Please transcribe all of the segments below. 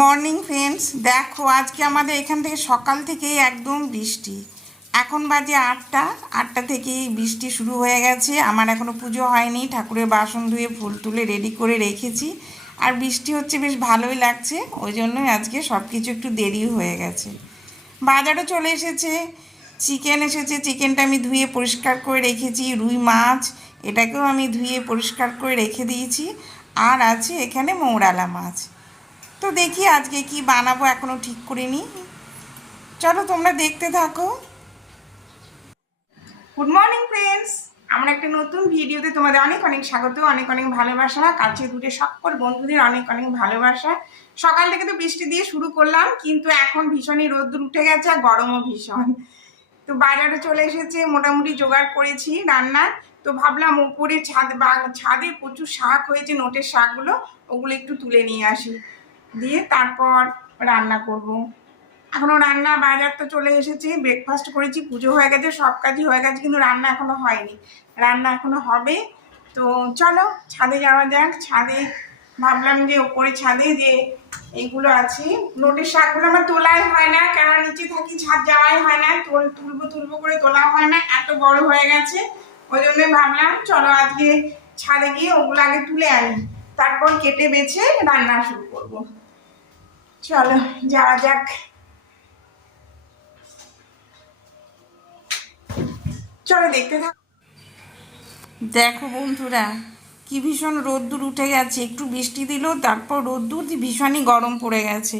Morning friends, দেখো আজকে আমাদের এখান থেকে সকাল থেকেই একদম বৃষ্টি। এখন বাজে 8টা থেকেই বৃষ্টি শুরু হয়ে গেছে। আমার এখনও পুজো হয়নি, ঠাকুরের বাসন ধুয়ে ফুল তুলে রেডি করে রেখেছি। আর বৃষ্টি হচ্ছে, বেশ ভালোই লাগছে, ওই জন্যই আজকে সব কিছু একটু দেরি হয়ে গেছে। বাজারও চলে এসেছে, চিকেন এসেছে, চিকেনটা আমি ধুয়ে পরিষ্কার করে রেখেছি। রুই মাছ, এটাকেও আমি ধুয়ে পরিষ্কার করে রেখে দিয়েছি। আর আছে এখানে মৌরালা মাছ। তো দেখি আজকে কি বানাবো, এখনো ঠিক করিনি। চলো তোমরা দেখতে থাকো। গুড মর্নিং ফ্রেন্ডস, আমার একটা নতুন ভিডিওতে তোমাদের অনেক অনেক স্বাগত, অনেক অনেক ভালোবাসা। কাছে দূরে সকল বন্ধুদের অনেক অনেক ভালোবাসা। সকাল থেকে তো বৃষ্টি দিয়ে শুরু করলাম, কিন্তু এখন ভীষণই রোদ্দুর উঠে গেছে আর গরমও ভীষণ। তো বাজারে চলে এসেছে, মোটামুটি জোগাড় করেছি রান্নার। তো ভাবলাম উপরে ছাদে প্রচুর শাক হয়েছে, নোটের শাকগুলো, ওগুলো একটু তুলে নিয়ে আসি, দিয়ে তারপর রান্না করব। এখনো রান্না, বাজার তো চলে এসেছে, ব্রেকফাস্ট করেছি, পুজো হয়ে গেছে, সব কাজই হয়ে গেছে, কিন্তু রান্না এখনো হয়নি, রান্না এখনো হবে। তো চলো ছাদে যাওয়া যাক। ছাদে ভাবলাম যে ওপরে ছাদে যে এইগুলো আছে নোটের শাকগুলো, আমার তোলাই হয় না, কেন নিচে থাকি, ছাদ যাওয়াই হয় না, তুলবো করে তোলা হয় না, এত বড় হয়ে গেছে। ওই জন্য ভাবলাম চলো আজকে ছাদে গিয়ে ওগুলো আগে তুলে আনি, তারপর কেটে বেছে রান্না শুরু করবো। চলো যাওয়া যাক। চলো দেখতে থাক। দেখো বন্ধুরা, কি ভীষণ রোদ্দুর উঠে গেছে, একটু বৃষ্টি দিল, তারপর রোদ্দুর ভীষণই গরম পড়ে গেছে।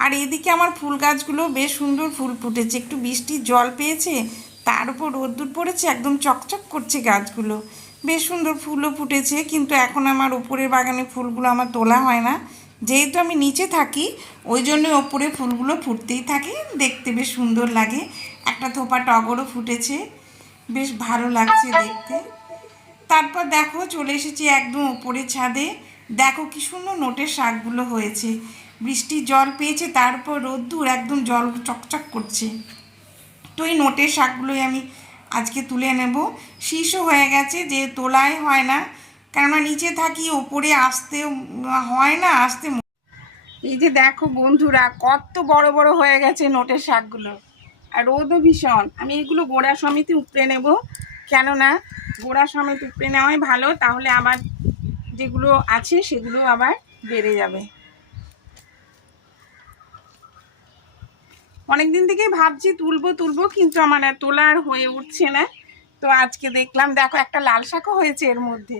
আর এদিকে আমার ফুল গাছগুলো বেশ সুন্দর ফুল ফুটেছে, একটু বৃষ্টির জল পেয়েছে, তার উপর রোদ্দুর পড়েছে, একদম চকচক করছে গাছগুলো, বেশ সুন্দর ফুলও ফুটেছে। কিন্তু এখন আমার ওপরের বাগানে ফুলগুলো আমার তোলা হয় না, যেহেতু আমি নিচে থাকি, ওই জন্যই ওপরে ফুলগুলো ফুটতেই থাকে, দেখতে বেশ সুন্দর লাগে। একটা থোপা টগরও ফুটেছে, বেশ ভালো লাগছে দেখতে। তারপর দেখো চলে এসেছি একদম ওপরে ছাদে। দেখো কি সুন্দর নোটের শাকগুলো হয়েছে, বৃষ্টির জল পেয়েছে, তারপর রোদ্দুর একদম জল চকচক করছে। তো এই নোটের শাকগুলোই আমি আজকে তুলে নেব। শীষও হয়ে গেছে, যে তোলাই হয় না, কেননা নিচে থাকি, ওপরে আসতে হয় না, আসতে। এই যে দেখো বন্ধুরা, কত বড় বড় হয়ে গেছে নোটের শাকগুলো, আর রোদও ভীষণ। আমি এগুলো গোড়া সমেত উপড়ে নেব, কেননা গোড়া সমেত উপড়ে নেওয়াই ভালো, তাহলে আবার যেগুলো আছে সেগুলো আবার বেড়ে যাবে। অনেকদিন থেকেই ভাবছি তুলবো, কিন্তু আমার আর তোলা আর হয়ে উঠছে না। তো আজকে দেখলাম, দেখো একটা লাল শাকও হয়েছে এর মধ্যে,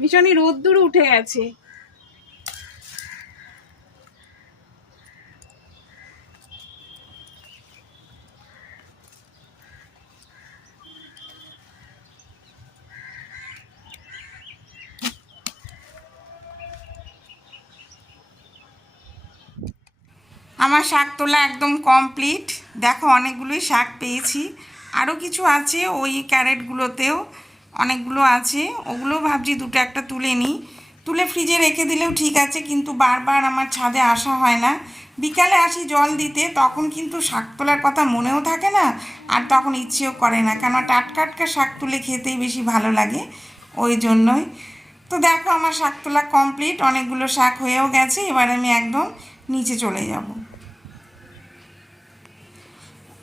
ভীষণই রোদ্দুর উঠে গেছে। আমার শাক তোলা একদম কমপ্লিট। দেখো অনেকগুলোই শাক পেয়েছি, আরও কিছু আছে ওই ক্যারেটগুলোতেও অনেকগুলো আছে, ওগুলো ভাবছি দুটো একটা তুলে নিই, তুলে ফ্রিজে রেখে দিলেও ঠিক আছে। কিন্তু বারবার আমার ছাদে আসা হয় না, বিকালে আসি জল দিতে, তখন কিন্তু শাক তোলার কথা মনেও থাকে না, আর তখন ইচ্ছেও করে না, কেন টাটকা টাটকা শাক তুলে খেতেই বেশি ভালো লাগে, ওই জন্যই। তো দেখো আমার শাক তোলা কমপ্লিট, অনেকগুলো শাক হয়েও গেছে, এবার আমি একদম নিচে চলে যাব।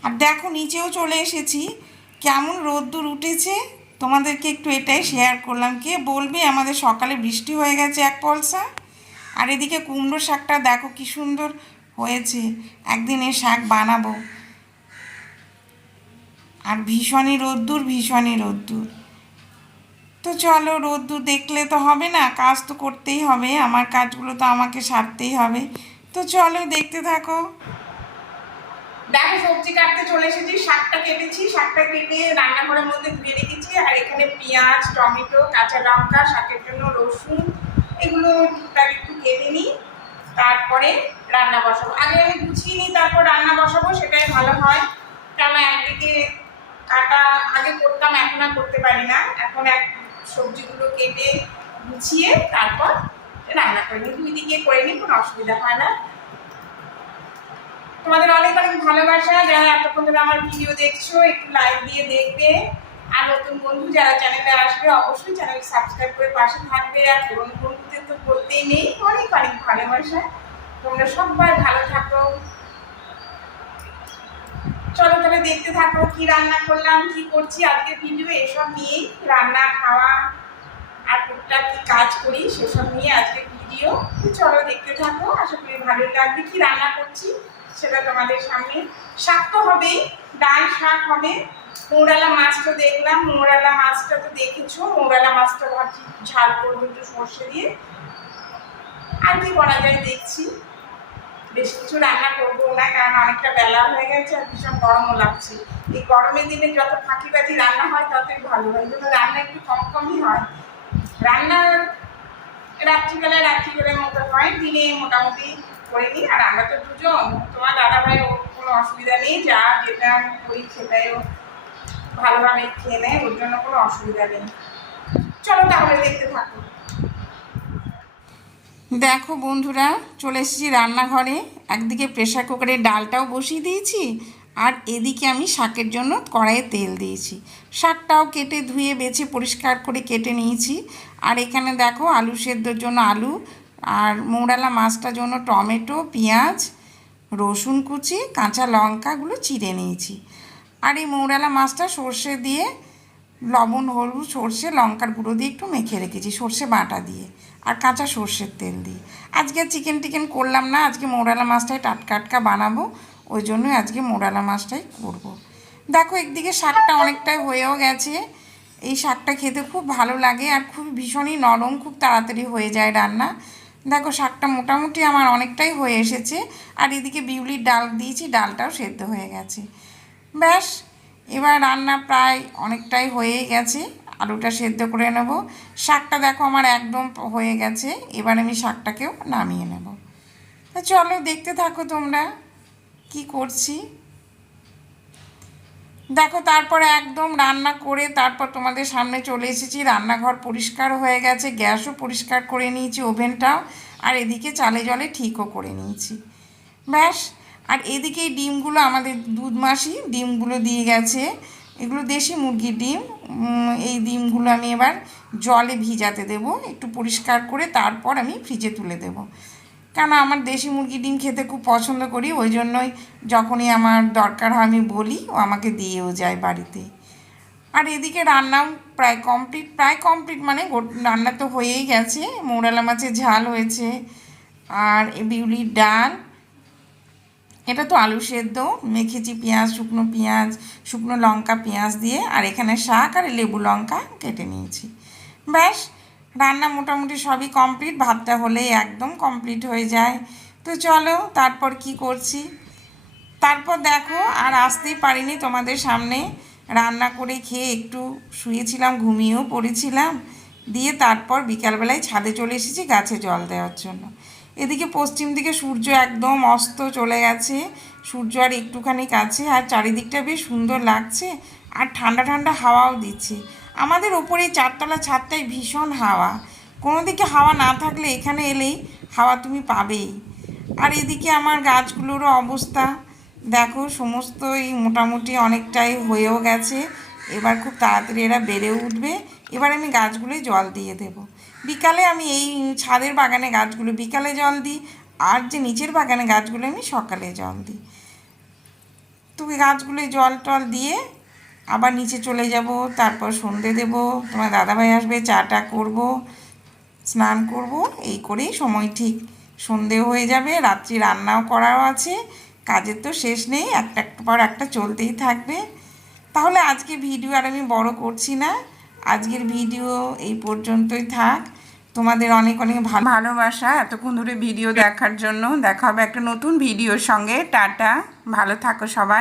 আর দেখো নিচেও চলে এসেছি, কেমন রোদ্দুর উঠেছে, তোমাদেরকে একটু এটাই শেয়ার করলাম। কে বলবে আমাদের সকালে বৃষ্টি হয়ে গেছে এক পলসা। আর এদিকে কুমড়ো শাকটা দেখো কি সুন্দর হয়েছে, একদিন এই শাক বানাবো। আর ভীষণই রোদ্দুর। তো চলো, রোদ্দুর দেখলে তো হবে না, কাজ তো করতেই হবে, আমার কাজগুলো তো আমাকে সারতেই হবে। তো চলো দেখতে থাকো। দেখো সবজি কাটতে চলে এসেছি, শাকটা কেটেছি, শাকটা কেটে রান্নাঘরের মধ্যে ধুয়ে রেখেছি। আর এখানে পেঁয়াজ, টমেটো, কাঁচা লঙ্কা, শাকের জন্য রসুন, এগুলো টুকটাক একটু কেটে নিই, তারপরে রান্না বসাবো। আগে আমি গুছিয়ে নিই, তারপর রান্না বসাবো, সেটাই ভালো হয়। কেন একদিকে কাটা আগে করতাম, এখন আর করতে পারি না, এখন সবজিগুলো কেটে গুছিয়ে তারপর রান্না করে নিই, দুই দিকে করে নিই, কোনো অসুবিধা হয় না। তোমাদের অনেক অনেক ভালোবাসা, যারা এতক্ষণ ধরে আমার ভিডিও দেখছো, একটু লাইক দিয়ে দেখবে। আর নতুন বন্ধু যারা চ্যানেলে আসবে, অবশ্যই চ্যানেল সাবস্ক্রাইব করে পাশে থাকবে। আর পুরনো বন্ধুদের তো বলতেই নেই, অনেক অনেক ভালোবাসা। তোমরা সবাই ভালো থাকো। চলো তাহলে দেখতে থাকো কি রান্না করলাম, কি করছি আজকে ভিডিও, এসব নিয়েই রান্না খাওয়া আর টুকটাক কি কাজ করি সেসব নিয়ে আজকে ভিডিও। চলো দেখতে থাকো, আশা করি ভালোই লাগবে। কি রান্না করছি সেটা তোমাদের সামনে। শাক তো হবেই, ডাল শাক হবে। মৌরালা মাছ তো দেখলাম, মৌরালা মাছটা তো দেখেছো, মৌরালা মাছটা ভাবছি ঝাল করবো একটু সর্ষে দিয়ে। আর কি করা যায় দেখছি, বেশ কিছু রান্না করবো না, কারণ অনেকটা বেলা হয়ে গেছে আর ভীষণ গরমও লাগছে। এই গরমের দিনে যত ফাঁকিবাজি রান্না হয় ততই ভালো হয়, যেন রান্না একটু কম কমই হয়। রান্না রাত্রিবেলার মতো হয়, দিনে মোটামুটি করে নিই। আর আমরা তো দুজন, তোমার দাদাভাই ওর কোনো অসুবিধা নেই, যা যেটা আমি করি সেটাইও ভালোভাবে খেয়ে নেয়, ওর জন্য কোনো অসুবিধা নেই। চলো তাহলে দেখতে থাকো। দেখো বন্ধুরা, চলে এসেছি রান্নাঘরে। একদিকে প্রেশার কুকারে ডালটাও বসিয়ে দিয়েছি, আর এদিকে আমি শাকের জন্য কড়াইয়ে তেল দিয়েছি। শাকটাও কেটে ধুয়ে বেছে পরিষ্কার করে কেটে নিয়েছি। আর এখানে দেখো আলু সেদ্ধর জন্য আলু, আর মৌরালা মাছটার জন্য টমেটো, পেঁয়াজ, রসুন কুচি, কাঁচা লঙ্কাগুলো চিড়ে নিয়েছি। আর এই মৌরালা মাছটা সর্ষে দিয়ে লবণ, হলুদ, সর্ষে, লঙ্কার গুঁড়ো দিয়ে একটু মেখে রেখেছি, সর্ষে বাটা দিয়ে আর কাঁচা সর্ষের তেল দিয়ে। আজকে চিকেন টিকেন করলাম না, আজকে মৌরালা মাছটাই টাটকা বানাবো, ওই জন্যই আজকে মৌরালা মাছটাই করব। দেখো একদিকে শাকটা অনেকটাই হয়েও গেছে। এই শাকটা খেতে খুব ভালো লাগে আর খুব ভীষণই নরম, খুব তাড়াতাড়ি হয়ে যায় রান্না। দেখো শাকটা মোটামুটি আমার অনেকটাই হয়ে এসেছে। আর এদিকে বিউলির ডাল দিয়েছি, ডালটাও সেদ্ধ হয়ে গেছে। ব্যাস, এবার রান্না প্রায় অনেকটাই হয়ে গেছে। আলুটা সেদ্ধ করে নেব। শাকটা দেখো আমার একদম হয়ে গেছে, এবার আমি শাকটাকেও নামিয়ে নেব। তো চলো দেখতে থাকো তোমরা কি করছি। দেখো তারপরে একদম রান্না করে তারপর তোমাদের সামনে চলে এসেছি। রান্নাঘর পরিষ্কার হয়ে গেছে, গ্যাসও পরিষ্কার করে নিয়েছি, ওভেনটাও, আর এদিকে চালে জলে ঠিকও করে নিয়েছি। ব্যাস, আর এদিকে এই ডিমগুলো আমাদের দুধ মাসি ডিমগুলো দিয়ে গেছে, এগুলো দেশি মুরগির ডিম। এই ডিমগুলো আমি এবার জলে ভিজাতে দেব একটু পরিষ্কার করে, তারপর আমি ফ্রিজে তুলে দেব। কেন আমার দেশি মুরগির ডিম খেতে খুব পছন্দ করি, ওই জন্যই যখনই আমার দরকার হয় আমি বলি, ও আমাকে দিয়েও যায় বাড়িতে। আর এদিকে রান্নাও প্রায় কমপ্লিট মানে রান্না তো হয়েই গেছে। মৌরালা মাছের ঝাল হয়েছে, আর বিউলির ডাল, এটা তো আলু সেদ্ধ মেখেছি শুকনো লঙ্কা পেঁয়াজ দিয়ে, আর এখানে শাক আর লেবু লঙ্কা কেটে নিয়েছি। ব্যাস, রান্না মোটামুটি সবই কমপ্লিট, ভাতটা হলেই একদম কমপ্লিট হয়ে যায়। তো চলো তারপর কি করছি। তারপর দেখো আর আসতেই পারিনি তোমাদের সামনে, রান্না করে খেয়ে একটু শুয়েছিলাম, ঘুমিয়েও পড়েছিলাম। দিয়ে তারপর বিকালবেলায় ছাদে চলে এসেছি গাছে জল দেওয়ার জন্য। এদিকে পশ্চিম দিকে সূর্য একদম অস্ত চলে গেছে, সূর্য আর একটুখানি কাছে, আর চারিদিকটা বেশ সুন্দর লাগছে, আর ঠান্ডা ঠান্ডা হাওয়াও দিচ্ছে। আমাদের ওপরে চারতলা ছাদটাই ভীষণ হাওয়া, কোনো দিকে হাওয়া না থাকলে এখানে এলেই হাওয়া তুমি পাবেই। আর এদিকে আমার গাছগুলোরও অবস্থা দেখো, সমস্তই মোটামুটি অনেকটাই হয়েও গেছে, এবার খুব তাড়াতাড়ি এরা বেড়ে উঠবে। এবার আমি গাছগুলোয় জল দিয়ে দেব। বিকালে আমি এই ছাদের বাগানে গাছগুলো বিকালে জল দিই, আর যে নিচের বাগানে গাছগুলো আমি সকালে জল দিই। তো গাছগুলোয় জল টল দিয়ে আবার নিচে চলে যাব, তারপর সন্ধে দেব, তোমার দাদাভাই আসবে, চাটা করব, স্নান করব, এই করেই সময় ঠিক সন্ধে হয়ে যাবে। রাত্রি রান্নাও করাও আছে, কাজের তো শেষ নেই, একটা পর একটা চলতেই থাকবে। তাহলে আজকে ভিডিও আর আমি বড় করছি না, আজকের ভিডিও এই পর্যন্তই থাক। তোমাদের অনেক অনেক ভালোবাসা এতক্ষণ ধরে ভিডিও দেখার জন্য। দেখা হবে একটা নতুন ভিডিওর সঙ্গে। টাটা, ভালো থাকো সবাই।